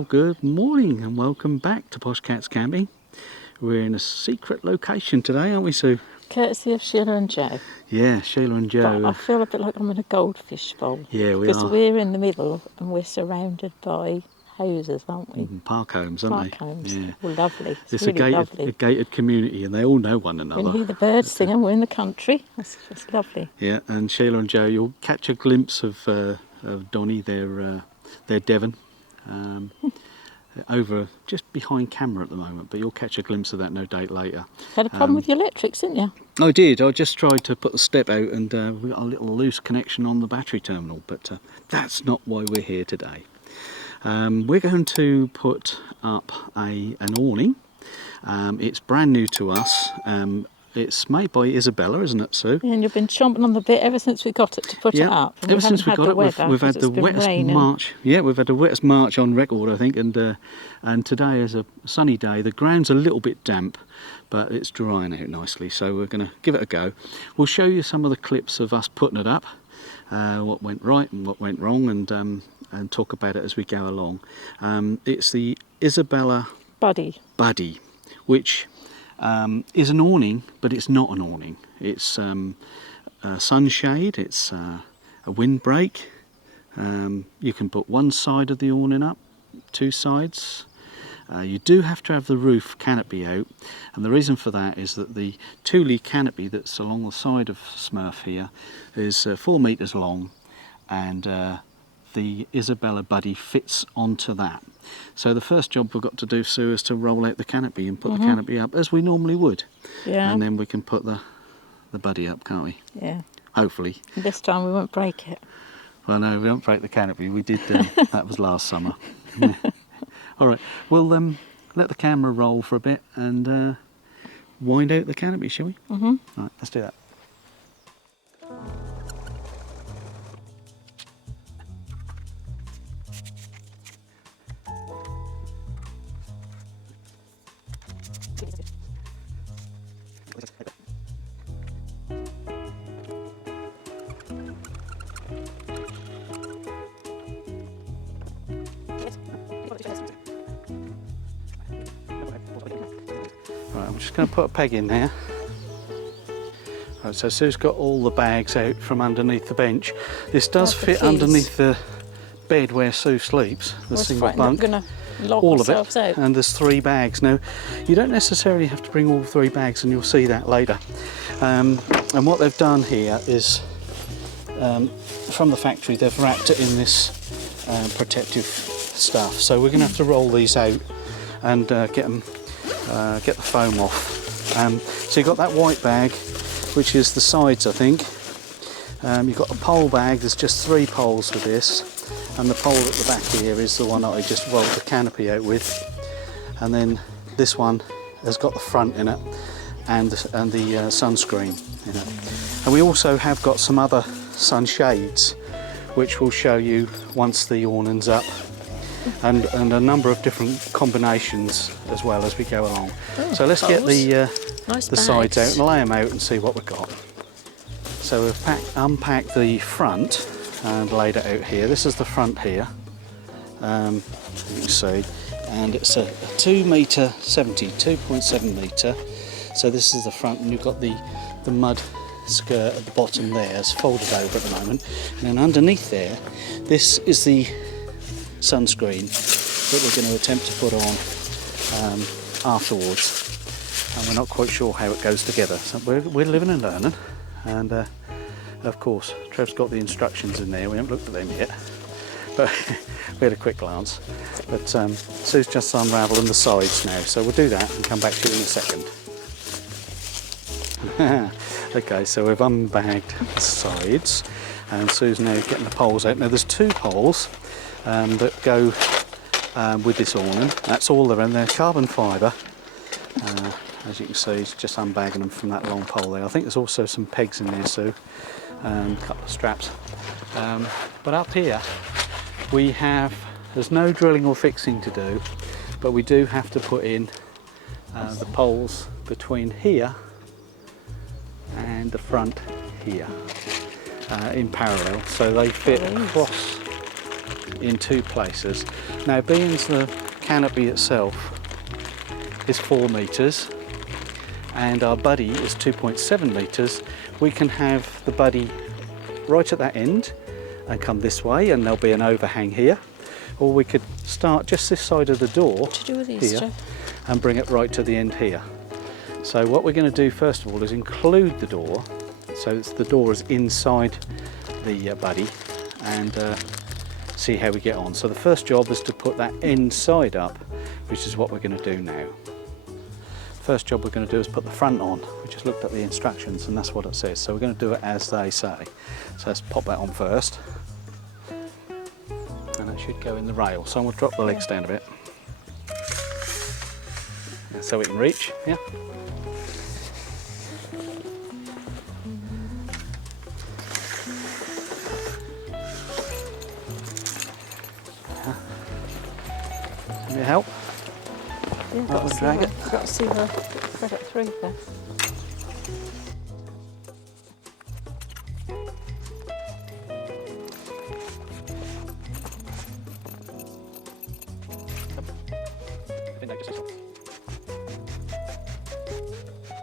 Well, good morning and welcome back to Poshcats Camping. We're in a secret location today, aren't we, Sue? Courtesy of Sheila and Joe. Yeah, Sheila and Joe. But I feel a bit like I'm in a goldfish bowl. Yeah, we because are. we're in the middle and we're surrounded by houses, aren't we? Park homes, aren't Park homes. they? Yeah. All lovely. It's really a gated community and they all know one another. You can hear the birds singing, we're in the country. It's lovely. Yeah, and Sheila and Joe, you'll catch a glimpse of Donnie, their Devon, over just behind camera at the moment, but you'll catch a glimpse of that no doubt later. Had a problem with your electrics, didn't you? I did. I just tried to put the step out and we got a little loose connection on the battery terminal, but that's not why we're here today. We're going to put up an awning. It's brand new to us. It's made by Isabella, isn't it, Sue? Yeah, and you've been chomping on the bit ever since we got it to put it up. And ever since we got it, we've had the wettest March. Yeah, we've had the wettest March on record, I think. And today is a sunny day. The ground's a little bit damp, but it's drying out nicely. So we're going to give it a go. We'll show you some of the clips of us putting it up, what went right and what went wrong, and talk about it as we go along. It's the Isabella Buddy, which is an awning, but it's not an awning. It's a sunshade, it's a windbreak. You can put one side of the awning up, two sides. You do have to have the roof canopy out, and the reason for that is that the Thule canopy that's along the side of Smurf here is 4 metres long, and the Isabella Buddy fits onto that. So the first job we've got to do, Sue, is to roll out the canopy and put the canopy up as we normally would. Yeah. And then we can put the Buddy up, can't we? Yeah. Hopefully. This time we won't break it. Well, no, we won't break the canopy. We did, that was last summer. Yeah. All right, we'll let the camera roll for a bit and wind out the canopy, shall we? All right, let's do that. Right, I'm just going to put a peg in there. Right, so Sue's got all the bags out from underneath the bench. This does fit underneath the bed where Sue sleeps, the single bunk. All of it, and there's 3 bags. Now, you don't necessarily have to bring all 3 bags, and you'll see that later. And what they've done here is, from the factory, they've wrapped it in this protective stuff. So we're going to have to roll these out and get the foam off. So you've got that white bag, which is the sides, I think. You've got a pole bag. There's just 3 poles for this. And the pole at the back here is the one that I just rolled the canopy out with, and then this one has got the front in it and the sunscreen in it. And we also have got some other sunshades which we'll show you once the awning's up, and a number of different combinations as well as we go along. So let's get the sides out and lay them out and see what we've got. So we've unpacked the front and laid it out here. This is the front here, you can see, and it's a 2.70 metre, 2.7 metre. So this is the front, and you've got the mud skirt at the bottom there. It's folded over at the moment, and then underneath there, this is the sunscreen that we're going to attempt to put on afterwards, and we're not quite sure how it goes together. So we're living and learning, and of course, Trev's got the instructions in there. We haven't looked at them yet, but we had a quick glance. But Sue's just unravelling the sides now, so we'll do that and come back to you in a second. Okay, so we've unbagged the sides, and Sue's now getting the poles out. Now there's 2 poles that go with this awning. That's all they're in. They're carbon fibre. As you can see, he's just unbagging them from that long pole there. I think there's also some pegs in there, Sue. A couple of straps, but up here there's no drilling or fixing to do, but we do have to put in the poles between here and the front here in parallel, so they fit across in two places. Now, being the canopy itself is 4 metres and our buddy is 2.7 metres, we can have the buddy right at that end and come this way, and there'll be an overhang here, or we could start just this side of the door to do with these, here and bring it right to the end here. So what we're going to do first of all is include the door, so the door is inside the buddy, and see how we get on. So the first job is to put that inside up, which is what we're going to do now. First job we're going to do is put the front on. We just looked at the instructions and that's what it says, so we're going to do it as they say. So let's pop that on first, and that should go in the rail. So I'm going to drop the legs down a bit so we can reach. Yeah. Can you help? Yeah, That would drag it. Got to see her thread it through there.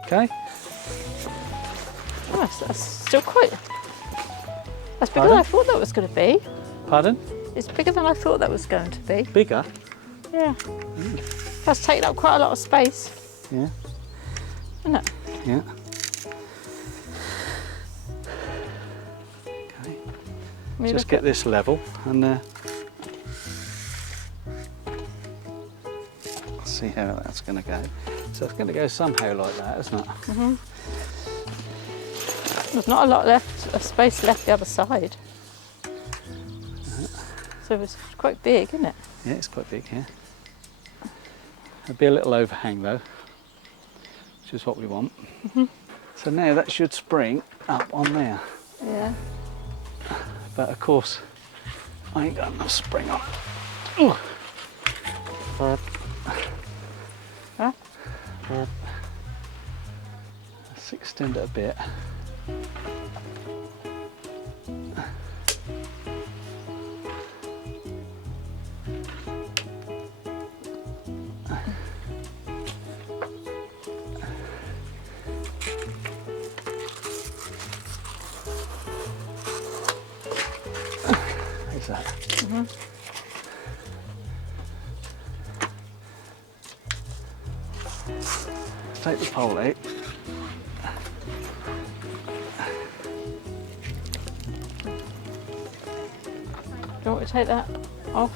Okay. Nice, that's still quite... That's bigger than I thought that was going to be. Pardon? It's bigger than I thought that was going to be. Bigger? Yeah. That's taken up quite a lot of space. Yeah. Isn't it? Yeah. Okay. Just get this level and see how that's going to go. So it's going to go somehow like that, isn't it? Mm-hmm. There's not a lot left of space left the other side. So it's quite big, isn't it? Yeah, it's quite big, yeah. There'll be a little overhang though, which is what we want. Mm-hmm. So now that should spring up on there. Yeah. But of course, I ain't got enough spring on. Ooh. Huh? Let's extend it a bit. How's that? Mm-hmm. Let's take the pole out. Do you want me to take that off?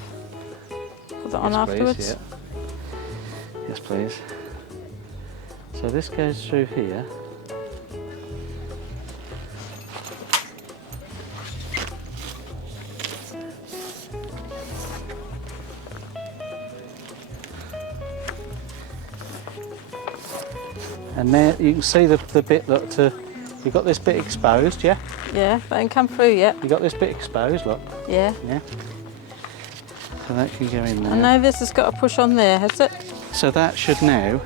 Put that on Yes, afterwards? please, yeah. Yes, please. So this goes through here. And there you can see the bit that you've got this bit exposed, yeah? Yeah, that ain't come through yet. You got this bit exposed, look. Yeah. Yeah. So that can go in there. I know this has got to push on there, has it? So that should now,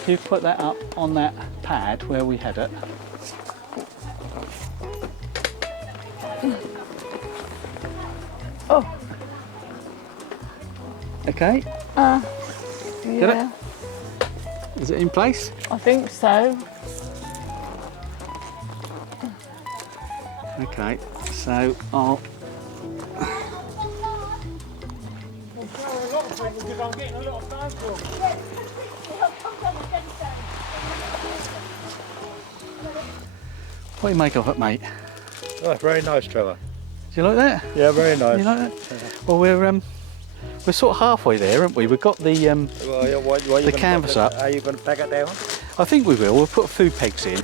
if you put that up on that pad where we had it. Oh. Okay. Yeah. Get it? Is it in place? I think so. Okay, so I'll... What do you make of it, mate? Oh, very nice, Trevor. Do you like that? Yeah, very nice. You like that? Well, we're sort of halfway there, aren't we? We've got the the canvas up. Are you going to pack it down? I think we will. We'll put food pegs in.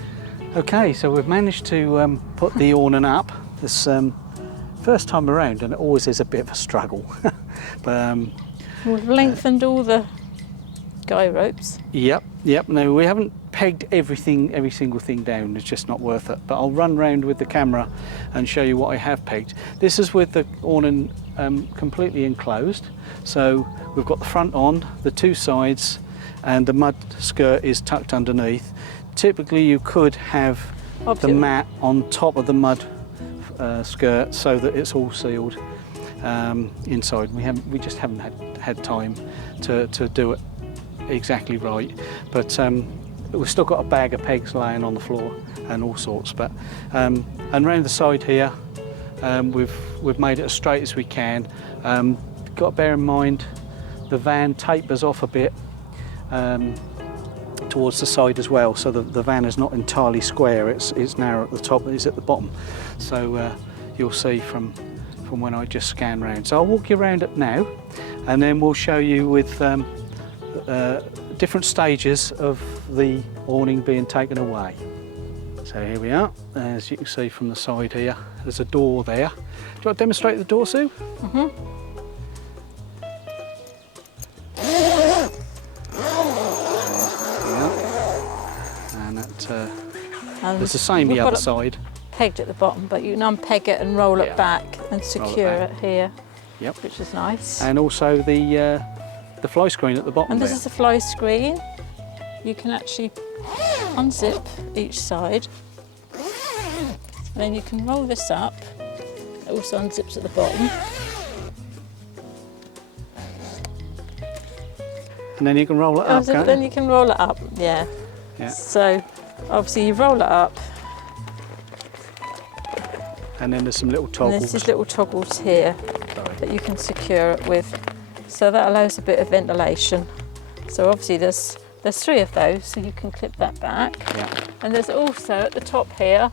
Okay, so we've managed to put the awning up this first time around, and it always is a bit of a struggle. But We've lengthened all the guy ropes. Yep. No, we haven't pegged every single thing down. It's just not worth it. But I'll run round with the camera and show you what I have pegged. This is with the awning completely enclosed. So we've got the front on, the two sides, and the mud skirt is tucked underneath. Typically you could have the mat on top of the mud skirt so that it's all sealed. inside. We just haven't had time to do it exactly right, but we've still got a bag of pegs laying on the floor and all sorts. But and round the side here, we've made it as straight as we can. Got to bear in mind the van tapers off a bit towards the side as well, so the van is not entirely square. It's narrow at the top, it's at the bottom. So you'll see from when I just scan round. So I'll walk you around it now, and then we'll show you with different stages of the awning being taken away. So here we are. As you can see from the side here, there's a door there. Do you want to demonstrate the door, Sue? Mm-hmm. And that, there's the same the other side. Pegged at the bottom, but you can unpeg it and roll it back and secure it here. Yep. Which is nice. And also the fly screen at the bottom. And this there. is the fly screen. You can actually unzip each side. And then you can roll this up. It also unzips at the bottom. And then you can roll it up, can't Then you? you can roll it up, yeah. So obviously you roll it up. And then there's some little And toggles. there's these little toggles here that you can secure it with. So that allows a bit of ventilation. So obviously there's 3 of those, so you can clip that back. Yeah. And there's also at the top here,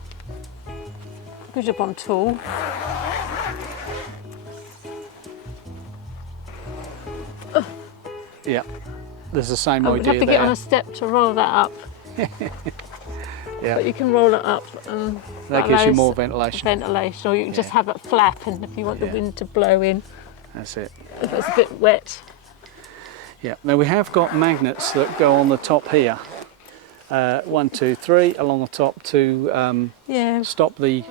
push up on tool. Yeah. There's the same I would idea have to there. get on a step to roll that up. Yeah. But you can roll it up and That gives you allows more ventilation. or you can just have it flap, and if you want the wind to blow in, That's it. if it's a bit wet. Yeah. Now we have got magnets that go on the top here. 1, 2, 3 along the top to stop the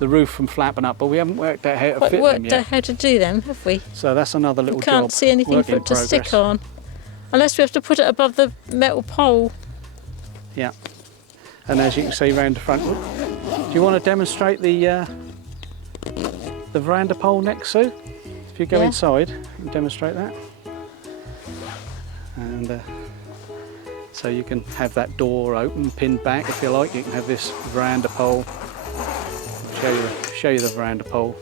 roof from flapping up, but we haven't worked out how to fit them yet. How to do them, have we? So that's another little We job. can't see anything work for in it to stick progress. on, unless we have to put it above the metal pole. Yeah. And as you can see round the front, do you want to demonstrate the veranda pole next, Sue? If you go inside, you can demonstrate that. And so you can have that door open, pinned back if you like. You can have this veranda pole. Show you the veranda pole.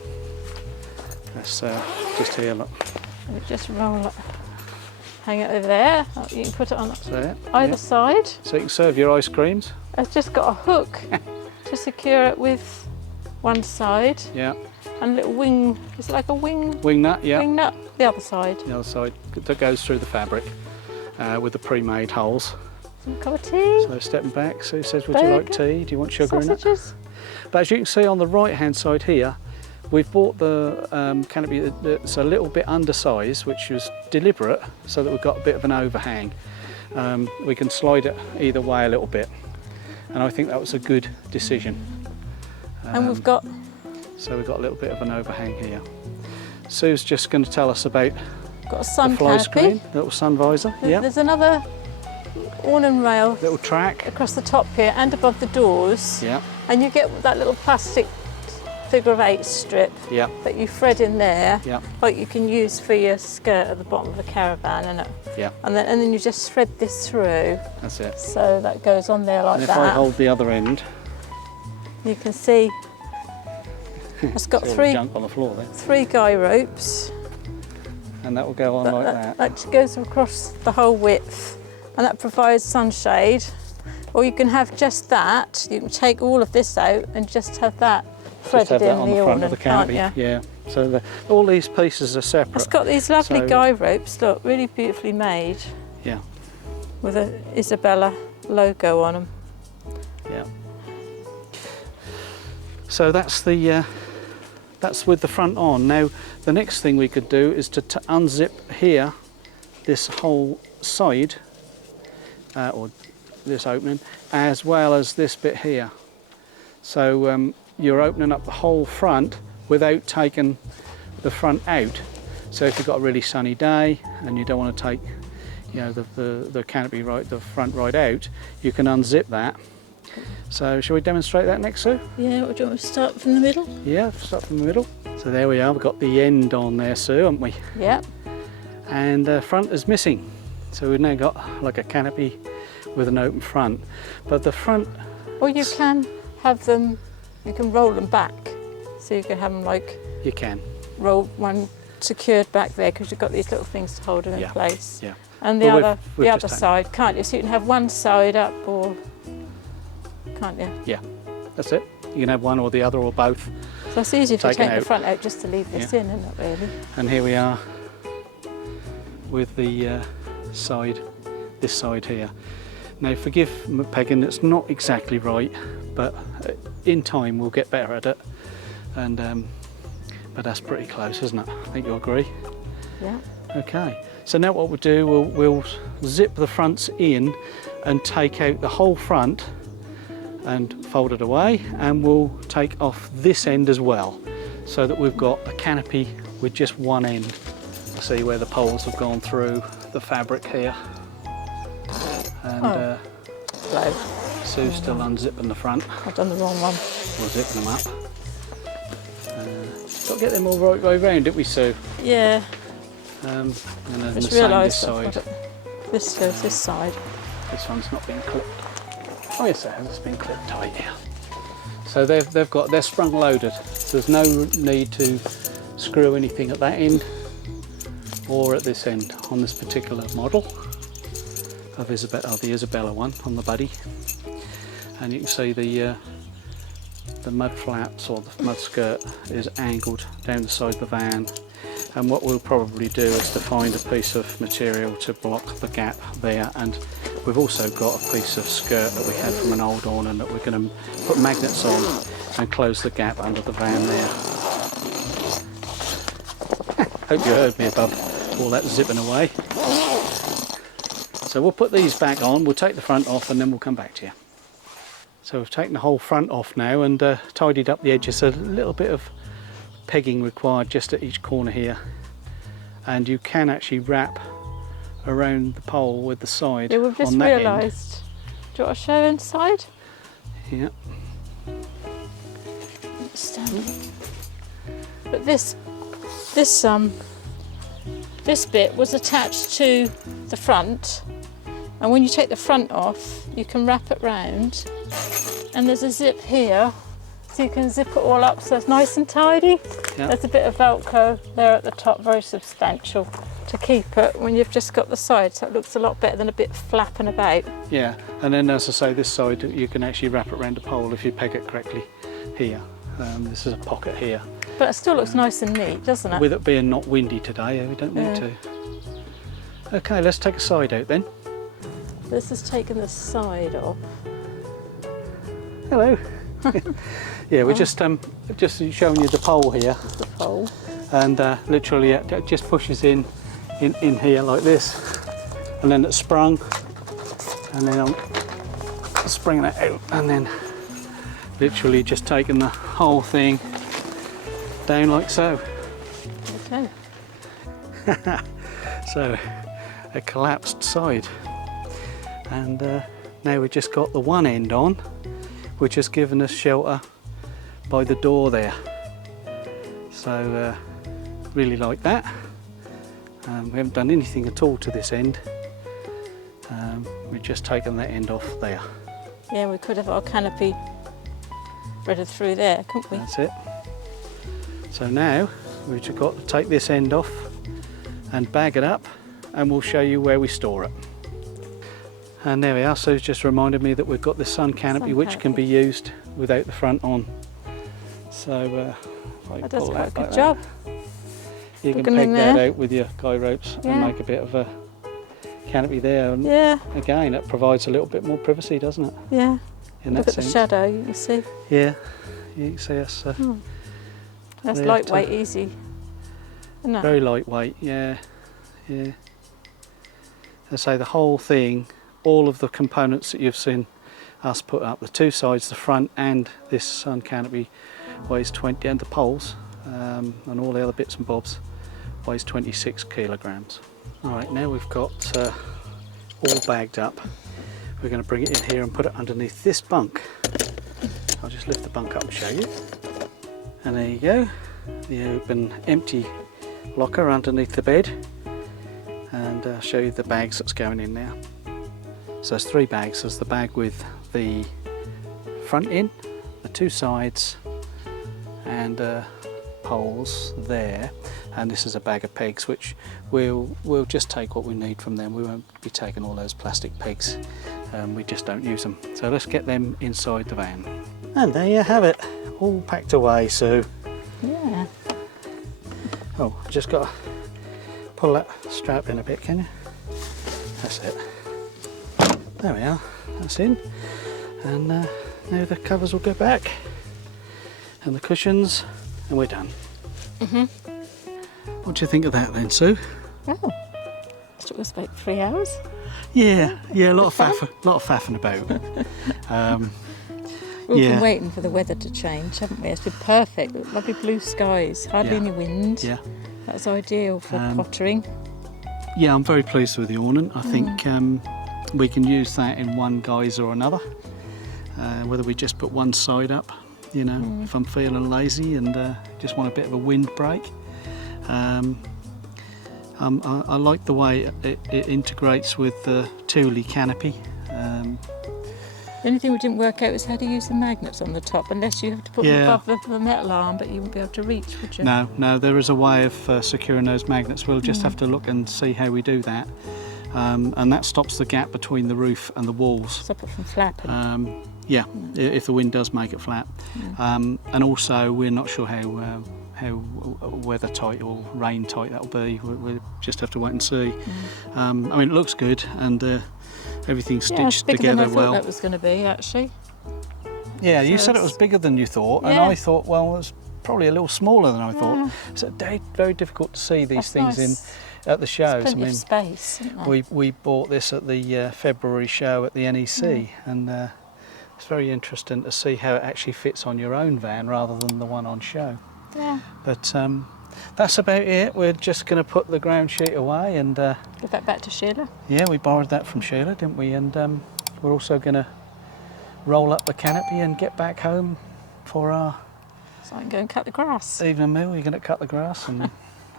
That's just here, look. And just roll it, hang it over there. You can put it on So, either side. So you can serve your ice creams. It's just got a hook to secure it with one side, Yeah. and a little wing. It's like a wing Wing nut, yeah. wing nut. The other side. The other side that goes through the fabric with the pre-made holes. Some cup of tea. So stepping back, Sue says, would you like tea? Do you want sugar in it? Sausages. But as you can see on the right hand side here, we've bought the canopy that's a little bit undersized, which was deliberate, so that we've got a bit of an overhang. We can slide it either way a little bit, and I think that was a good decision. And we've got So we've got a little bit of an overhang here. Sue's just going to tell us about a sun the fly canopy. screen, little sun visor. Yeah. There's another awning rail Little track. across the top here and above the doors. Yeah. And you get that little plastic figure of 8 strip Yeah. that you thread in there, Yeah. like you can use for your skirt at the bottom of the caravan, Yeah. and then you just thread this through, That's it. so that goes on there like And if that. I hold the other end, You can see it's got see all the three junk on the floor there, 3 guy ropes and that will go on like that. that goes across the whole width, and that provides sunshade. Or you can have just that. You can take all of this out and just have that Just threaded have that in on the the front awning, of the can't canopy. you? Yeah. So all these pieces are separate. It's got these lovely So- guy ropes, look, really beautifully made, Yeah. with a Isabella logo on them. Yeah. So that's the that's with the front on. Now the next thing we could do is to unzip here this whole side or this opening, as well as this bit here. So you're opening up the whole front without taking the front out. So if you've got a really sunny day and you don't want to take, you know, the canopy right, the front right out, you can unzip that So shall we demonstrate that next, Sue? Yeah, what do you want me to start from the middle? Yeah, start from the middle. So there we are, we've got the end on there, Sue, haven't we? Yeah. And the front is missing. So we've now got like a canopy with an open front. But the front... Or you can have them, you can roll them back. So you can have them like... You can. Roll one secured back there because you've got these little things to hold them in place. Yeah. And the Well, we've other just side, can't you? So you can have one side up or... Can't you? Yeah, that's it. You can have one or the other or both. So it's easy if you Taken take the out. front out just to leave this in, isn't it really? And here we are with the side, this side here. Now forgive me, Peggin, it's not exactly right, but in time we'll get better at it. And but that's pretty close, isn't it? I think you'll agree. Yeah. Okay. So now what we'll do, we'll zip the fronts in and take out the whole front and fold it away, and we'll take off this end as well, so that we've got a canopy with just one end. See where the poles have gone through the fabric here. And Low. Sue's still unzipping the front. I've done the wrong one. We'll zip them up. Got to get them all right way round, didn't we, Sue? Yeah. And then the Just same this realised side. this goes this side. This one's not been clipped. Oh yes, it has. It's been clipped tight here. So they're sprung loaded. So there's no need to screw anything at that end or at this end on this particular model of the Isabella one on the Buddy. And you can see the mud flaps or the mud skirt is angled down the side of the van. And what we'll probably do is to find a piece of material to block the gap there, and we've also got a piece of skirt that we had from an old awning that we're going to put magnets on and close the gap under the van there. Hope you heard me above all that zipping away. So we'll put these back on, we'll take the front off and then we'll come back to you. So we've taken the whole front off now and tidied up the edges. A little bit of pegging required just at each corner here, and you can actually wrap around the pole with the side. Yeah, we've just on that end. realised. Do you want to show inside? Yeah. But this bit was attached to the front, and when you take the front off you can wrap it round, and there's a zip here so you can zip it all up so it's nice and tidy. Yeah. There's a bit of Velcro there at the top, very substantial, to keep it when you've just got the side, so it looks a lot better than a bit flapping about. Yeah, and then as I say, this side you can actually wrap it around the pole if you peg it correctly here. This is a pocket here. But it still looks nice and neat, doesn't it? With it being not windy today, we don't need to. Okay, let's take a side out then. This is taking the side off. Hello. Yeah, we're just showing you the pole here. The pole. And literally it just pushes in here like this, and then it's sprung, and then I'm springing it out, and then literally just taking the whole thing down like so. Okay. So a collapsed side, and now we've just got the one end on, which has given us shelter by the door there. So really like that. We haven't done anything at all to this end. We've just taken that end off there. Yeah, we could have our canopy threaded through there, couldn't we? That's it. So now we've just got to take this end off and bag it up, and we'll show you where we store it. And there we are. So it's just reminded me that we've got the sun canopy, which can be used without the front on. So that does quite a good job. You can peg that out with your guy ropes and make a bit of a canopy there. And again, it provides a little bit more privacy, doesn't it? Yeah. In Look that at the sense. shadow, you can see. Yeah, you can see us. That's lightweight, easy. Isn't it? Very lightweight, yeah. Yeah. I say the whole thing, all of the components that you've seen us put up, the two sides, the front and this sun canopy, weighs 20, and the poles and all the other bits and bobs, weighs 26 kilograms. All right, now we've got all bagged up. we're going to bring it in here and put it underneath this bunk. I'll just lift the bunk up and show you. And there you go, the open empty locker underneath the bed, and I'll show you the bags that's going in now. So there's 3 bags. There's the bag with the front in, the 2 sides, and poles there, and this is a bag of pegs, which we'll just take what we need from them. We won't be taking all those plastic pegs, we just don't use them. So let's get them inside the van. And there you have it, all packed away, Sue. Yeah. Oh, just got to pull that strap in a bit, can you? That's it. There we are, that's in. And now the covers will go back, and the cushions, and we're done. What do you think of that then, Sue? Oh, took us about 3 hours. Yeah, a lot of faffing about. We've Yeah. been waiting for the weather to change, haven't we? It's been perfect, lovely blue skies, hardly Yeah. any wind. Yeah. That's ideal for pottering. Yeah, I'm very pleased with the awning. I think we can use that in one guise or another. Whether we just put one side up, you know, if I'm feeling lazy and just want a bit of a wind break. I like the way it integrates with the Thule canopy. The only thing we didn't work out was how to use the magnets on the top, unless you have to put them above the metal arm, but you wouldn't be able to reach, would you? No, there is a way of securing those magnets. We'll just have to look and see how we do that. And that stops the gap between the roof and the walls. Stop it from flapping. Yeah, if the wind does make it flat. And also, we're not sure how weather tight or rain tight that'll be. We'll just have to wait and see. I mean, it looks good, and everything's stitched together than I well. thought that was going to be, actually. Yeah, you So said it was bigger than you thought, and Yeah. I thought, well, it was probably a little smaller than I thought. So very difficult to see these That's things nice. at the shows. Plenty of space, isn't there? we bought this at the February show at the NEC, and it's very interesting to see how it actually fits on your own van rather than the one on show. Yeah. But that's about it. We're just going to put the ground sheet away, and Give that back to Sheila. yeah, we borrowed that from Sheila, didn't we? And we're also going to roll up the canopy and get back home for our So I can go and cut the grass. evening meal. You're going to cut the grass, and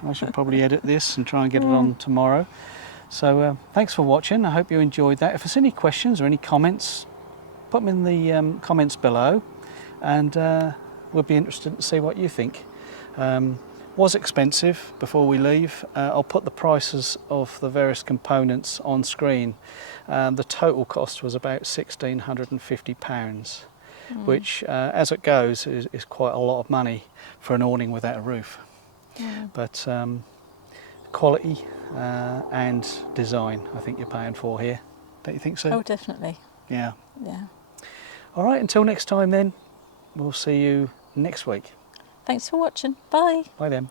I should probably edit this and try and get it on tomorrow. So thanks for watching. I hope you enjoyed that. If there's any questions or any comments, put them in the comments below, and we'll be interested to see what you think. Was expensive before we leave. I'll put the prices of the various components on screen. The total cost was about £1,650, which as it goes is quite a lot of money for an awning without a roof. But quality and design, I think you're paying for here. Don't you think so? Oh, definitely. Yeah. Yeah. All right, until next time then, we'll see you next week. Thanks for watching. Bye. Bye then.